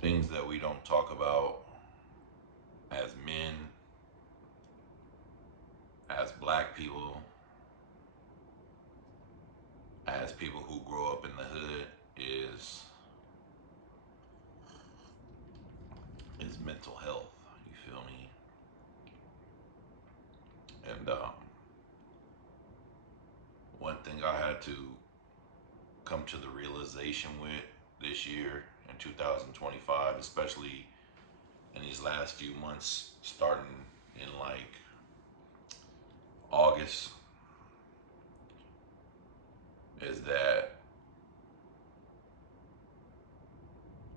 things that we don't talk about as men, as black people, as people who grow up in the hood is mental health. You feel me? And one thing I had to come to the realization with this year in 2025, especially in these last few months, starting in like August, is that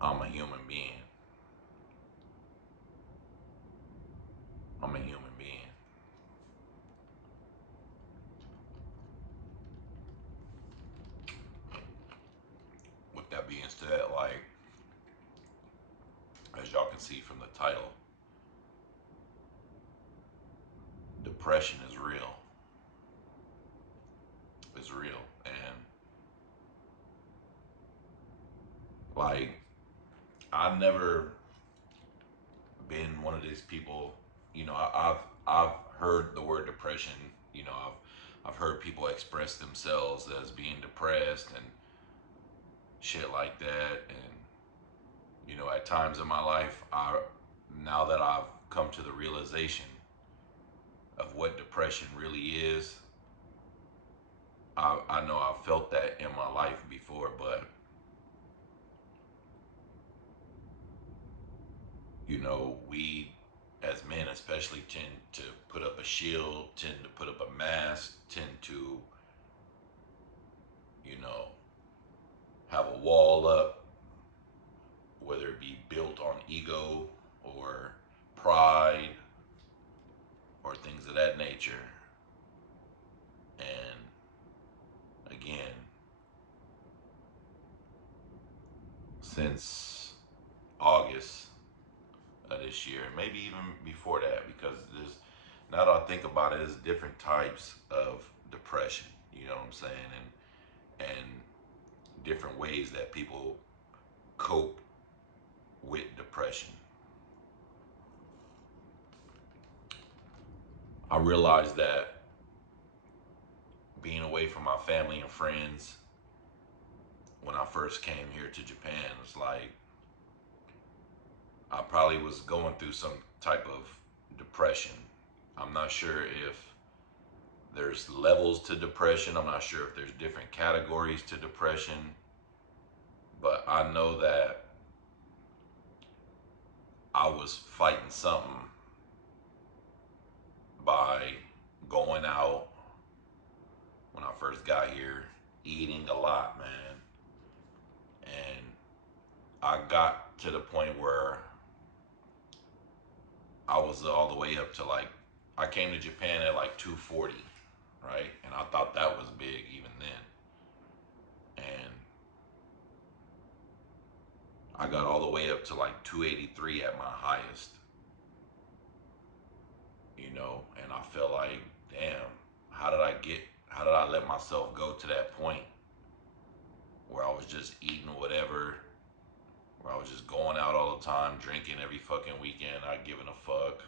I'm a human being. I'm a human being. With that being said, like, as y'all can see from the title, depression is real. It's real. And like, I've never been one of these people, I've heard the word depression, I've heard people express themselves as being depressed and shit like that. And, at times in my life, now that I've come to the realization of what depression really is, I know I've felt that in my life before, but we as men especially tend to put up a shield, tend to put up a mask, tend to, you know, have a wall up, whether it be built on ego or pride or things of that nature. And again, since August of this year, maybe even before that, because there's, now that I think about it, there's different types of depression. You know what I'm saying? And different ways that people cope with depression. I realized that being away from my family and friends when I first came here to Japan was like I probably was going through some type of depression. I'm not sure if there's levels to depression. I'm not sure if there's different categories to depression. But I know that I was fighting something by going out when I first got here, eating a lot, man. And I got to the point where I was all the way up to like, I came to Japan at like 240, right? And I thought that was big even then. And I got all the way up to like 283 at my highest, and I felt like, damn, how did I let myself go to that point where I was just eating whatever, where I was just going out all the time, drinking every fucking weekend, not giving a fuck.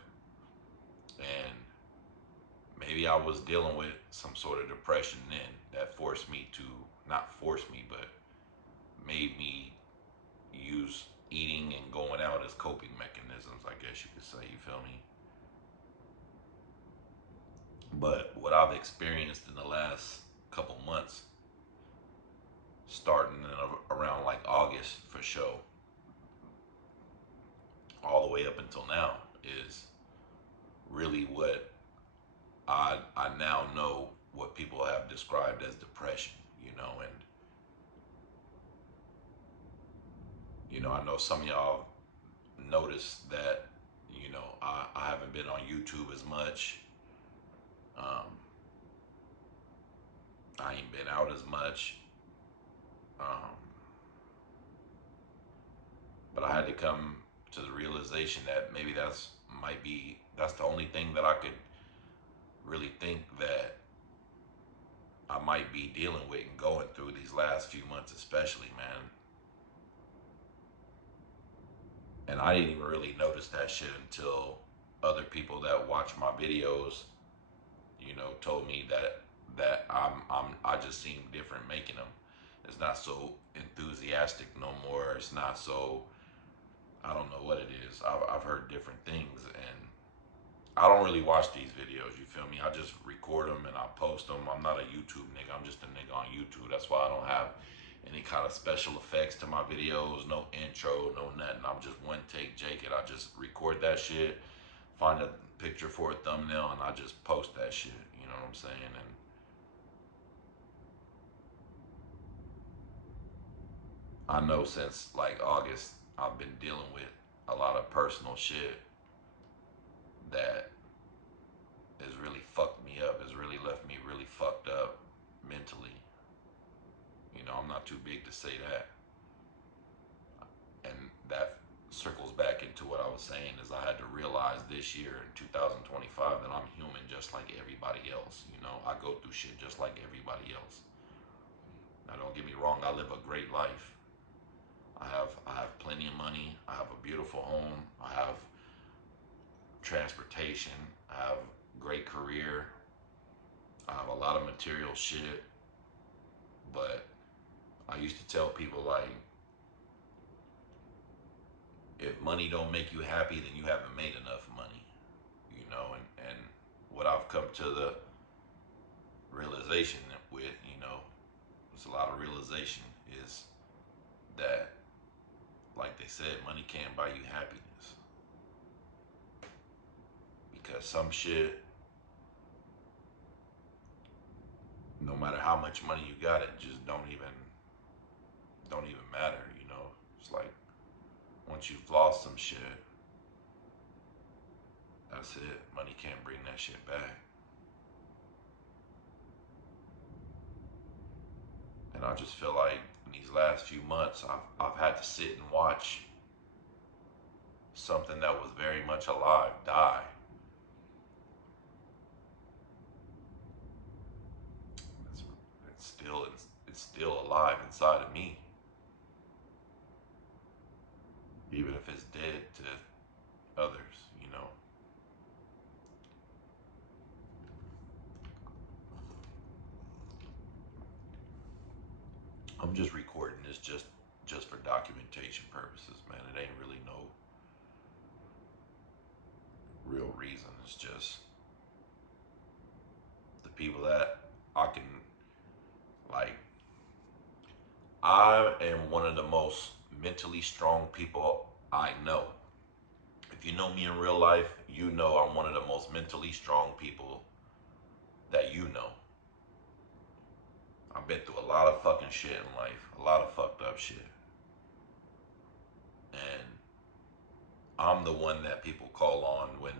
And maybe I was dealing with some sort of depression then that forced me to, not forced me, but made me use eating and going out as coping mechanisms, I guess you could say, you feel me? But what I've experienced in the last couple months, starting in around like August for sure, all the way up until now, is really what I now know what people have described as depression, and I know some of y'all noticed that, I haven't been on YouTube as much. Um, I ain't been out as much. Um, but I had to come to the realization that maybe that's the only thing that I could really think that I might be dealing with and going through these last few months, especially, man. And I didn't even really notice that shit until other people that watch my videos, told me that I just seem different making them. It's not so enthusiastic no more. It's not so, I don't know what it is. I've heard different things, and I don't really watch these videos. You feel me? I just record them and I post them. I'm not a YouTube nigga. I'm just a nigga on YouTube. That's why I don't have any kind of special effects to my videos. No intro, no nothing. I'm just one take Jake it. I just record that shit, find a picture for a thumbnail, and I just post that shit. You know what I'm saying? And I know since like August, I've been dealing with a lot of personal shit that has really fucked me up, has really left me really fucked up mentally. I'm not too big to say that. And that circles back into what I was saying is I had to realize this year in 2025 that I'm human just like everybody else. I go through shit just like everybody else. Now don't get me wrong, I live a great life. I have plenty of money. I have a beautiful home. I have transportation. I have a great career. I have a lot of material shit. But I used to tell people like, if money don't make you happy, then you haven't made enough money. And what I've come to the realization with, there's a lot of realization is that, like they said, money can't buy you happiness. Because some shit, no matter how much money you got, it just don't even matter. It's like once you've lost some shit, that's it. Money can't bring that shit back. And I just feel like in these last few months, I've had to sit and watch something that was very much alive die. It's, it's still alive inside of me, even if it's dead to others. I'm just recording this just for documentation purposes, man. It ain't really no real reason. It's just the people that I can, like, I am one of the most mentally strong people I know. If you know me in real life, you know I'm one of the most mentally strong people that you know. I've been through a lot of fucking shit in life, a lot of fucked up shit. And I'm the one that people call on when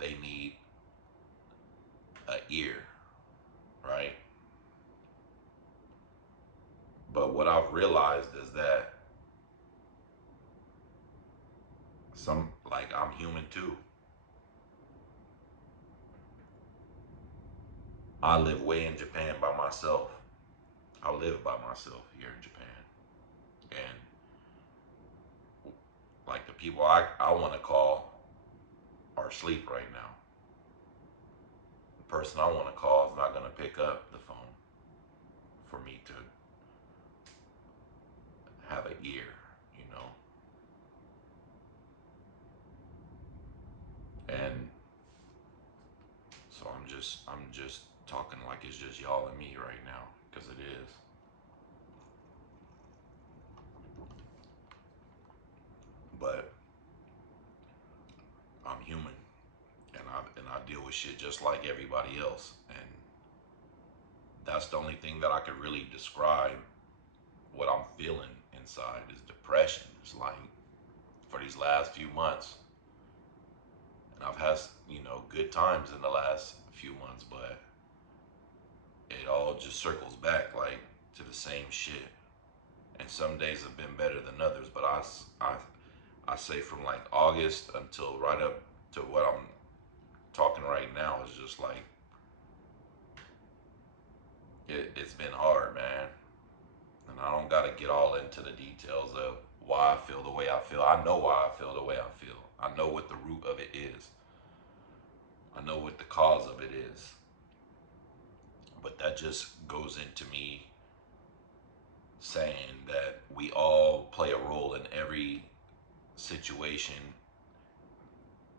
they need a ear, right? But what I've realized is that I'm human too. I live way in Japan by myself. I live by myself here in Japan. And like the people I want to call are asleep right now. The person I want to call is not going to pick up the phone for me to have an ear. And so I'm just talking like it's just y'all and me right now, because it is. But I'm human, and I deal with shit just like everybody else. And that's the only thing that I could really describe what I'm feeling inside is depression. It's like for these last few months, and I've had good times in the last few months, but it all just circles back like to the same shit. And some days have been better than others, but I say from like August until right up to what I'm talking right now is just like it's been hard, man. And I don't got to get all into the details of why I feel the way I feel. I know why I feel the way I feel. I know what the root of it is. I know what the cause of it is. But that just goes into me saying that we all play a role in every situation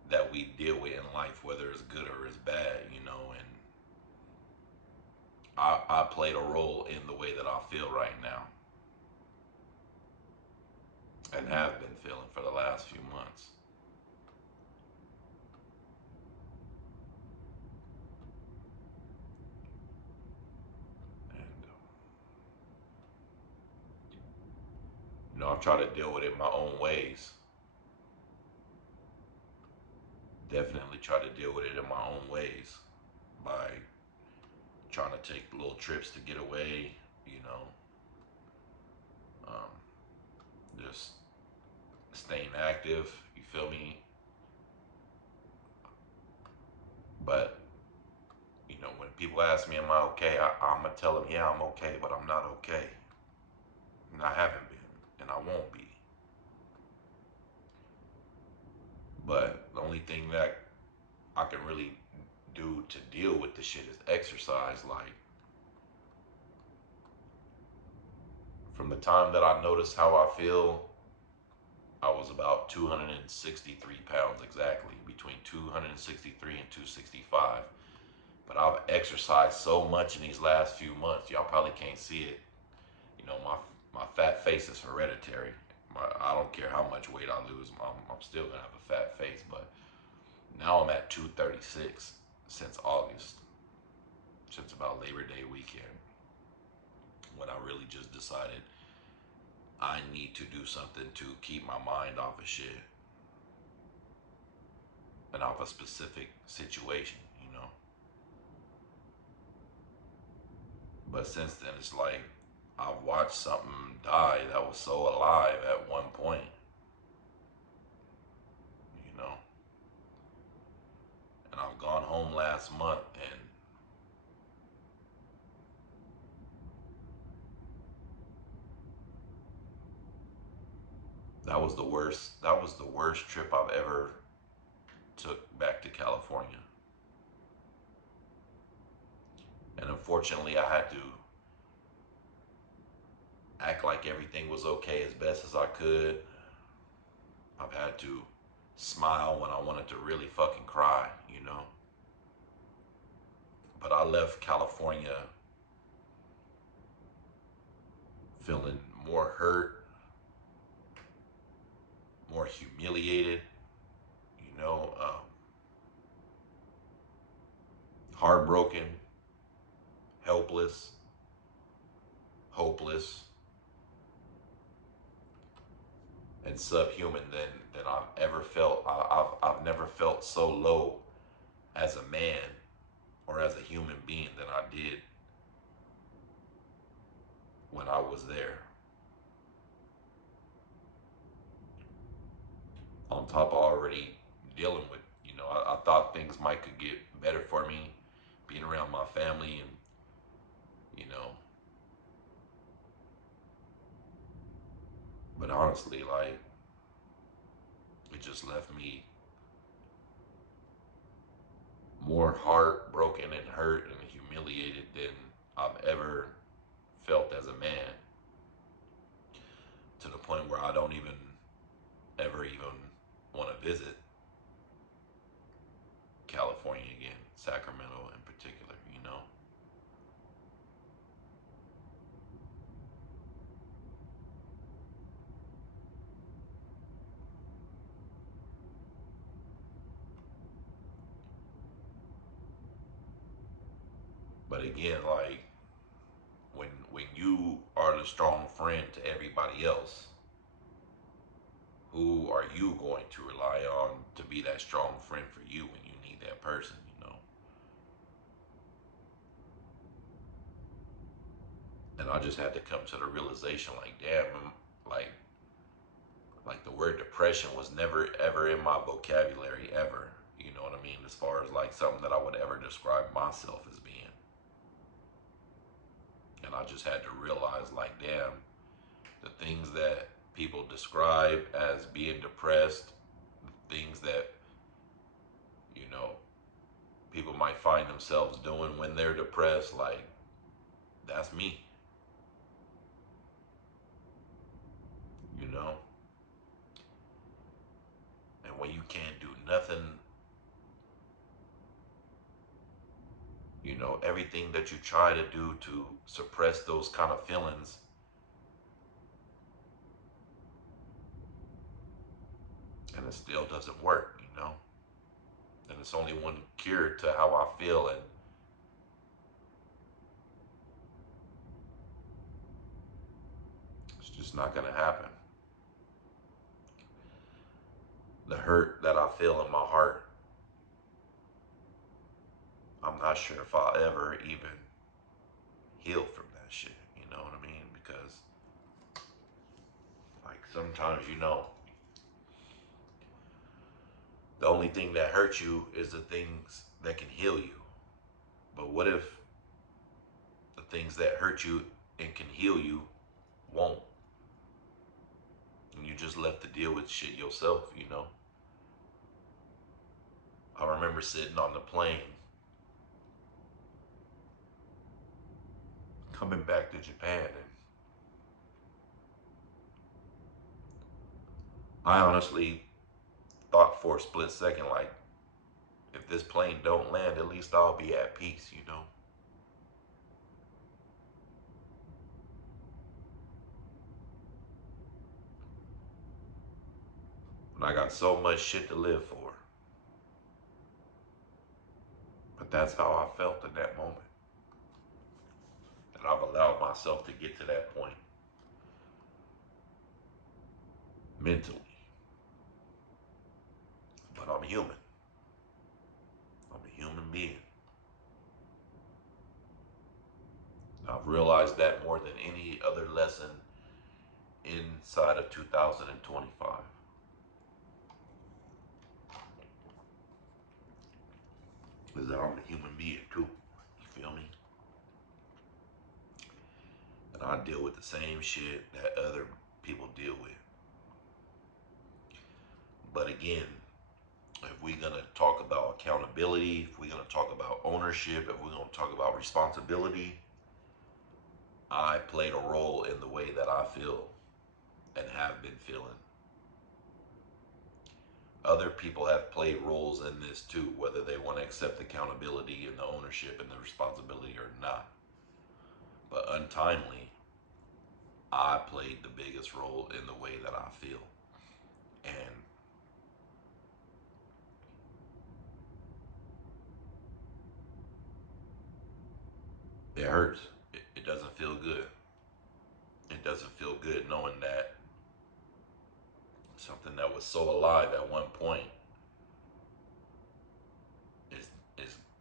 that we deal with in life, whether it's good or it's bad, you know, and I played a role in the way that I feel right now and have been feeling for the last few months. And, I've tried to deal with it my own ways. Definitely try to deal with it in my own ways by trying to take little trips to get away, you know, um, just staying active, you feel me? But, when people ask me, am I okay? I'm going to tell them, yeah, I'm okay, but I'm not okay. And I haven't been, and I won't be. But the only thing that I can really do to deal with the shit is exercise. Like, from the time that I noticed how I feel, I was about 263 pounds exactly, between 263 and 265. But I've exercised so much in these last few months. Y'all probably can't see it. My fat face is hereditary. I don't care how much weight I lose, I'm still gonna have a fat face. But now I'm at 236 since August, since about Labor Day weekend, when I really just decided I need to do something to keep my mind off of shit and off a specific situation, you know. But since then, it's like I've watched something die that was so alive at one point, you know. And I've gone home last month, and that was the worst. That was the worst trip I've ever took back to California. And unfortunately, I had to act like everything was okay as best as I could. I've had to smile when I wanted to really fucking cry, you know. But I left California feeling more hurt, more humiliated, heartbroken, helpless, hopeless, and subhuman than I've ever felt. I've never felt so low as a man or as a human being than I did when I was there. On top of already dealing with, I thought things might could get better for me, being around my family, and you know, but honestly, like, it just left me more heartbroken and hurt and humiliated than I've ever felt as a man, to the point where I don't even ever even want to visit California again, Sacramento in particular, you know. But again, like, when you are the strong friend to everybody else, who are you going to rely on to be that strong friend for you when you need that person, you know? And I just had to come to the realization, like, damn, like, like the word depression was never ever in my vocabulary ever. You know what I mean? As far as like something that I would ever describe myself as being. And I just had to realize, like, damn, the things that people describe as being depressed, things that, you know, people might find themselves doing when they're depressed, like, that's me, you know? And when you can't do nothing, you know, everything that you try to do to suppress those kind of feelings, and it still doesn't work, you know? And it's only one cure to how I feel, and it's just not gonna happen. The hurt that I feel in my heart, I'm not sure if I'll ever even heal from that shit, you know what I mean? Because, like, sometimes, you know, the only thing that hurts you is the things that can heal you. But what if the things that hurt you and can heal you won't? And you just left to deal with shit yourself, you know? I remember sitting on the plane coming back to Japan, and I honestly thought for a split second, like, if this plane don't land, at least I'll be at peace, you know? And I got so much shit to live for. But that's how I felt in that moment. And I've allowed myself to get to that point mentally. But I'm human. I'm a human being. I've realized that more than any other lesson inside of 2025. Is that I'm a human being too. You feel me? And I deal with the same shit that other people deal with. But again, if we're going to talk about accountability, if we're going to talk about ownership, if we're going to talk about responsibility, I played a role in the way that I feel and have been feeling. Other people have played roles in this too, whether they want to accept accountability and the ownership and the responsibility or not. But untimely, I played the biggest role in the way that I feel. And it hurts. It doesn't feel good. It doesn't feel good knowing that something that was so alive at one point is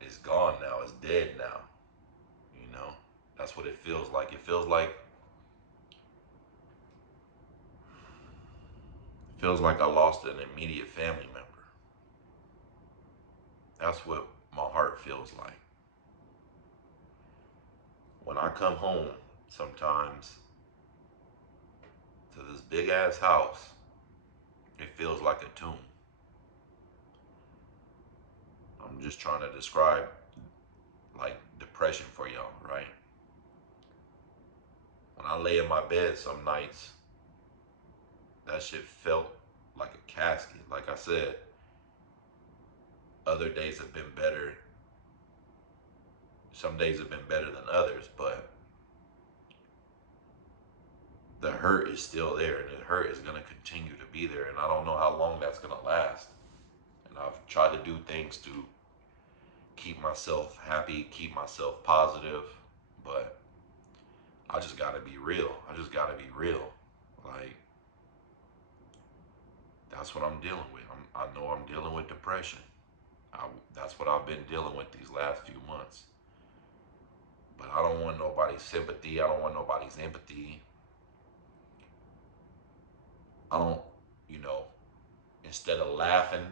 is gone now. It's dead now. You know? That's what it feels like. It feels like I lost an immediate family member. That's what my heart feels like. When I come home sometimes to this big ass house, it feels like a tomb. I'm just trying to describe like depression for y'all, right? When I lay in my bed some nights, that shit felt like a casket. Like I said, other days have been better. Some days have been better than others, but the hurt is still there, and the hurt is going to continue to be there, and I don't know how long that's going to last. And I've tried to do things to keep myself happy, keep myself positive, but I just got to be real. I just got to be real. Like, that's what I'm dealing with. I know I'm dealing with depression. That's what I've been dealing with these last few months. But I don't want nobody's sympathy. I don't want nobody's empathy. I don't, you know, instead of laughing,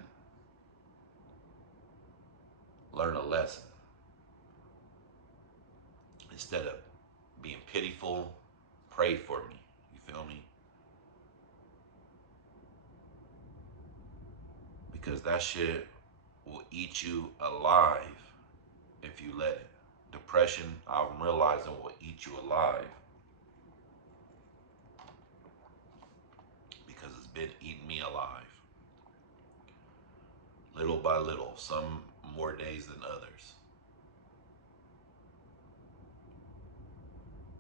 learn a lesson. Instead of being pitiful, pray for me. You feel me? because that shit will eat you alive if you let it. Depression, I'm realizing, will eat you alive because it's been eating me alive. Little by little, some more days than others.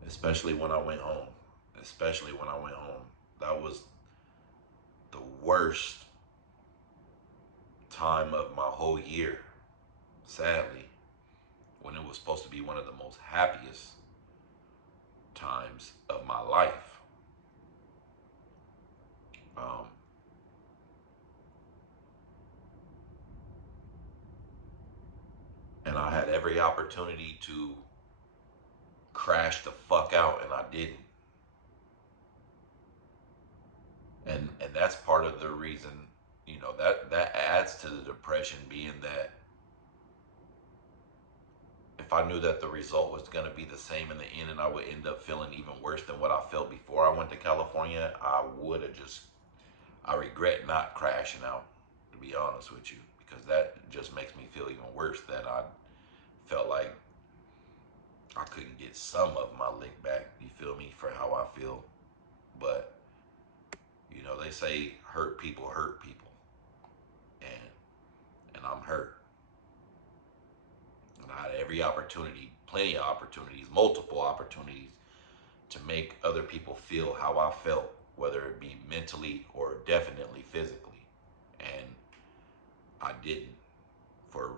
Especially when I went home. Especially when I went home. That was the worst time of my whole year, sadly, when it was supposed to be one of the most happiest times of my life. And I had every opportunity to crash the fuck out, and I didn't. And that's part of the reason, that adds to the depression, being that if I knew that the result was going to be the same in the end and I would end up feeling even worse than what I felt before I went to California, I regret not crashing out, to be honest with you, because that just makes me feel even worse, that I felt like I couldn't get some of my lick back, you feel me, for how I feel. But, they say hurt people, and I'm hurt. And I had every opportunity, plenty of opportunities, multiple opportunities to make other people feel how I felt, whether it be mentally or definitely physically. And I didn't, for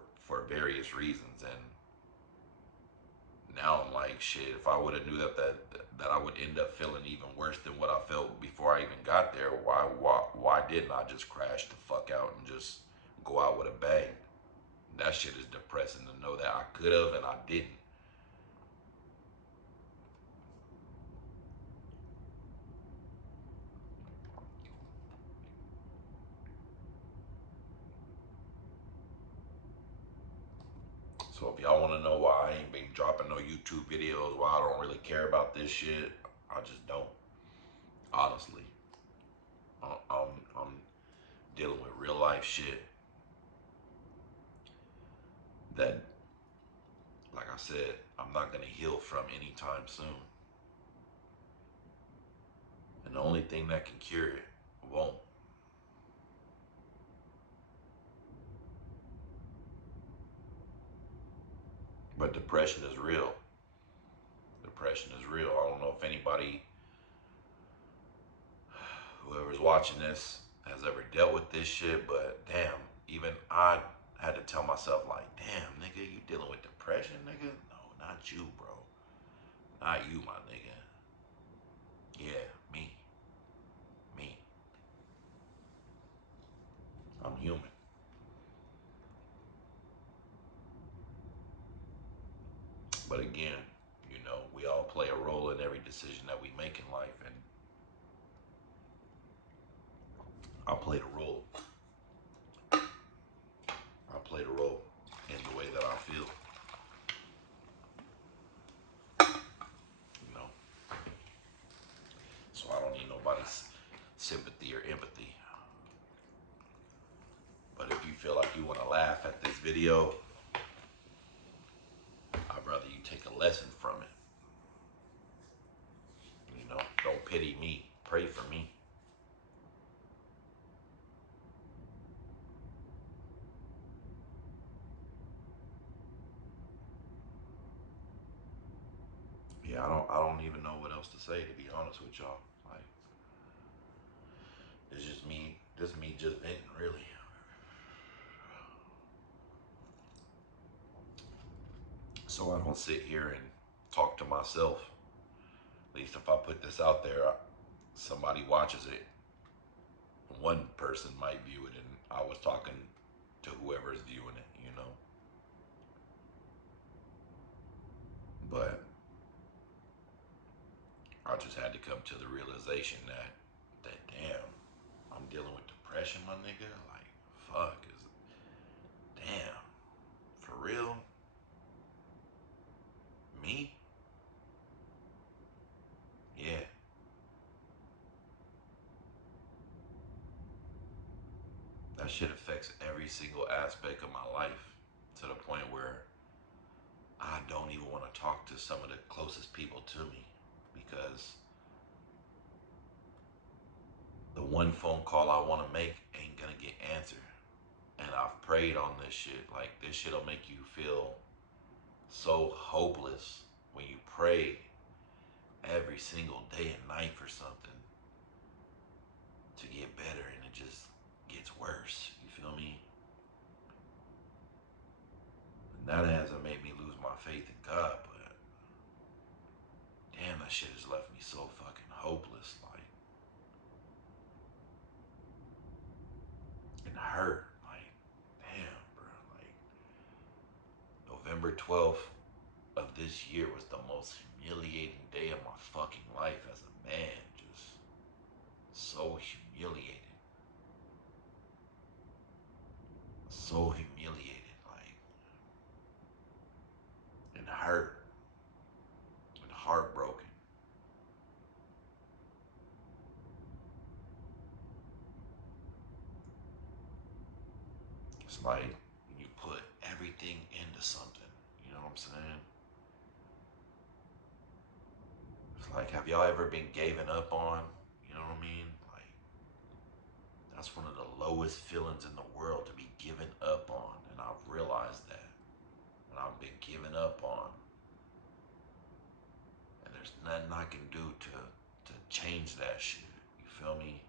various reasons. And now I'm like, shit, if I would have knew that I would end up feeling even worse than what I felt before I even got there, why didn't I just crash the fuck out and just go out with a bang? That shit is depressing, to know that I could have and I didn't. So if y'all want to know why I ain't been dropping no YouTube videos, why I don't really care about this shit, I just don't. Honestly, I'm dealing with real life shit that, like I said, I'm not gonna heal from anytime soon. And the only thing that can cure it won't. But depression is real. Depression is real. I don't know if anybody, whoever's watching this, has ever dealt with this shit, but damn, even I had to tell myself, like, damn, nigga, you dealing with depression, nigga? No, not you, bro. Not you, my nigga. Yeah, me. Me. I'm human. But again, we all play a role in every decision that we make in life, and I played a role. I played a role in the way that I feel. You know, so I don't need nobody's sympathy or empathy. But if you feel like you want to laugh at this video, I'd rather you take a lesson from it. Don't pity me. Pray for me. Yeah, I don't even know what else to say, to be honest with y'all. Like, it's just me just venting, really. So I don't sit here and talk to myself. At least if I put this out there, somebody watches it. One person might view it, and I was talking to whoever's viewing it. But I just had to come to the realization that damn, I'm dealing with depression, my nigga. Like, fuck, damn, for real? Me? Yeah. That that shit affects every single aspect of my life to the point where I don't even want to talk to some of the closest people to me because the one phone call I want to make ain't gonna get answered. And I've prayed on this shit. Like, this shit'll make you feel so hopeless when you pray every single day and night for something to get better, and it just gets worse. You feel me? And that hasn't made me lose my faith in God, but damn, that shit has left me so fucking hopeless. Like, and hurt. Like, damn, bro. Like, November 12th of this year was the most humiliating day of my fucking life as a man. Just so humiliated. So humiliated. Like, and hurt. And heartbroken. It's like you put everything into something. You know what I'm saying? It's like, have y'all ever been given up on? You know what I mean? Like, that's one of the lowest feelings in the world, to be given up on. And I've realized that. When I've been given up on. And there's nothing I can do to change that shit. You feel me?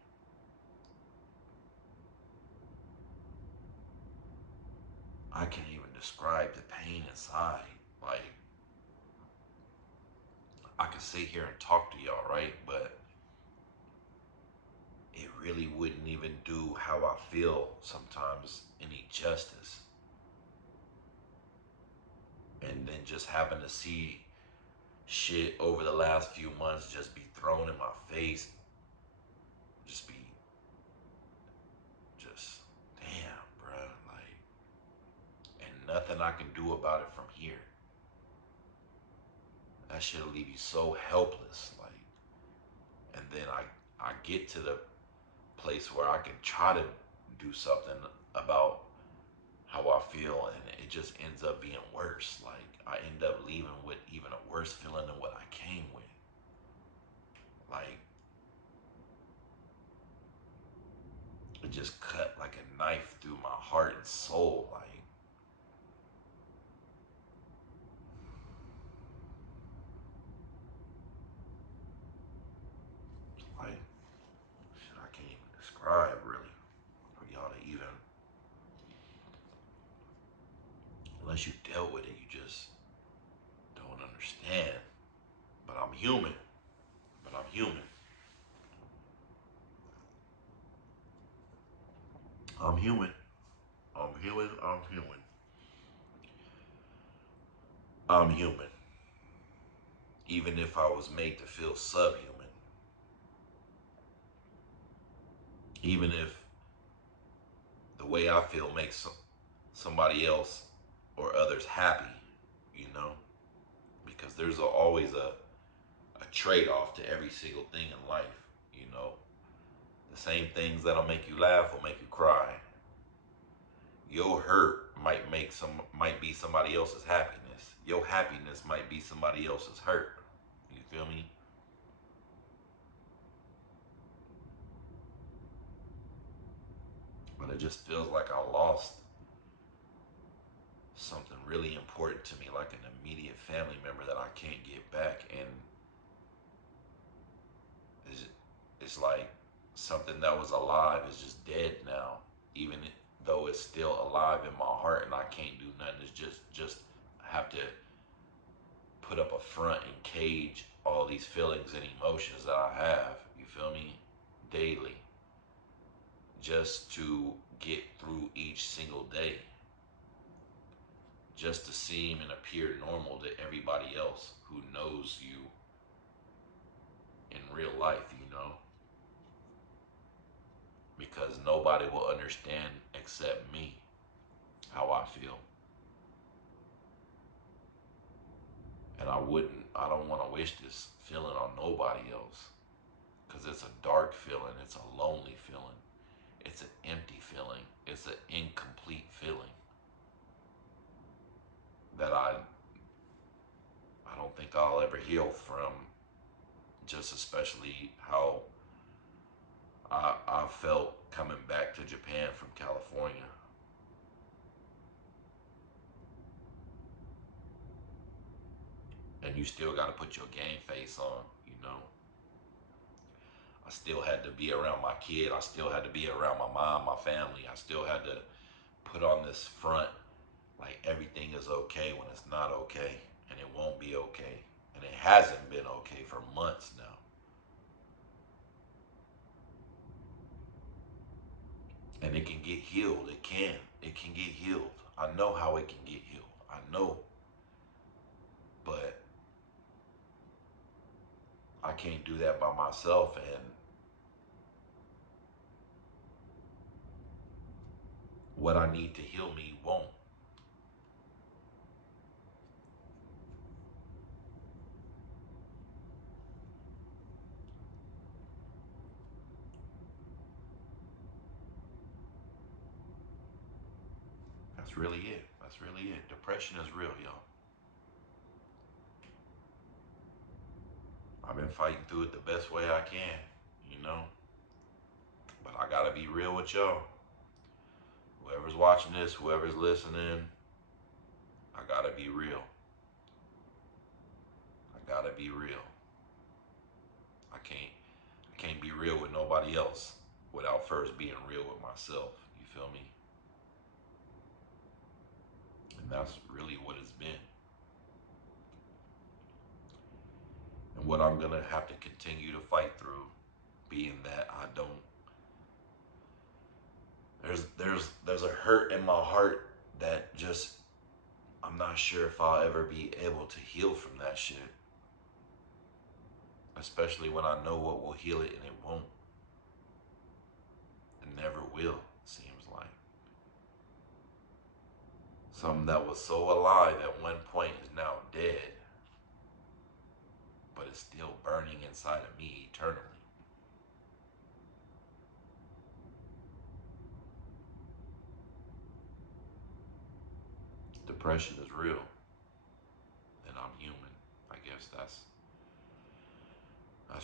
I can't even describe the pain inside. Like, I could sit here and talk to y'all, right? But it really wouldn't even do how I feel sometimes any justice. And then just having to see shit over the last few months just be thrown in my face, just be, just, damn, bruh. Like, and nothing I can do about it from here. That shit'll leave you so helpless. Like, and then I get to the place where I can try to do something about how I feel, and it just ends up being worse. Like, I end up leaving with even a worse feeling than what I came with. Like, it just cut like a knife through my heart and soul. Like shit, I can't even describe really for y'all to even, unless you dealt with it, you just don't understand. But I'm human. But I'm human. I'm human. I'm human. I'm human. I'm human. Even if I was made to feel subhuman. Even if the way I feel makes somebody else or others happy, you know? Because there's always a trade-off to every single thing in life, you know? The same things that'll make you laugh will make you cry. Your hurt might be somebody else's happiness. Your happiness might be somebody else's hurt. You feel me? But it just feels like I lost something really important to me, like an immediate family member that I can't get back. And it's, it's like something that was alive is just dead now, even though it's still alive in my heart, and I can't do nothing. It's just have to put up a front and cage all these feelings and emotions that I have, you feel me, daily, just to get through each single day, just to seem and appear normal to everybody else who knows you in real life, you know? Because nobody will understand except me how I feel. And I don't want to wish this feeling on nobody else. Because it's a dark feeling, it's a lonely feeling. It's an empty feeling. It's an incomplete feeling that I don't think I'll ever heal from. Just especially how I felt coming back to Japan from California. And you still got to put your game face on, you know. I still had to be around my kid. I still had to be around my mom, my family. I still had to put on this front like everything is okay when it's not okay. And it won't be okay. And it hasn't been okay for months now. And it can get healed. It can. It can get healed. I know how it can get healed. I know. But I can't do that by myself. And what I need to heal me won't. That's really it. That's really it. Depression is real, y'all. I've been fighting through it the best way I can, you know. But I gotta be real with y'all. Whoever's watching this, whoever's listening, I gotta be real. I gotta be real. I can't be real with nobody else without first being real with myself. You feel me? And that's really what it's been. And what I'm gonna have to continue to fight through, being that I don't there's a hurt in my heart that just I'm not sure if I'll ever be able to heal from that shit. Especially when I know what will heal it and it won't. It never will, seems like. Something that was so alive at one point is now dead, but it's still burning inside of me eternally. Depression is real, and I'm human. I guess that's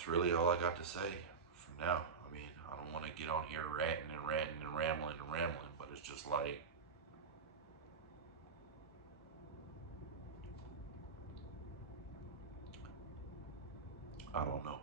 really all I got to say for now. I mean, I don't want to get on here ranting and ranting and rambling, but it's just like I don't know.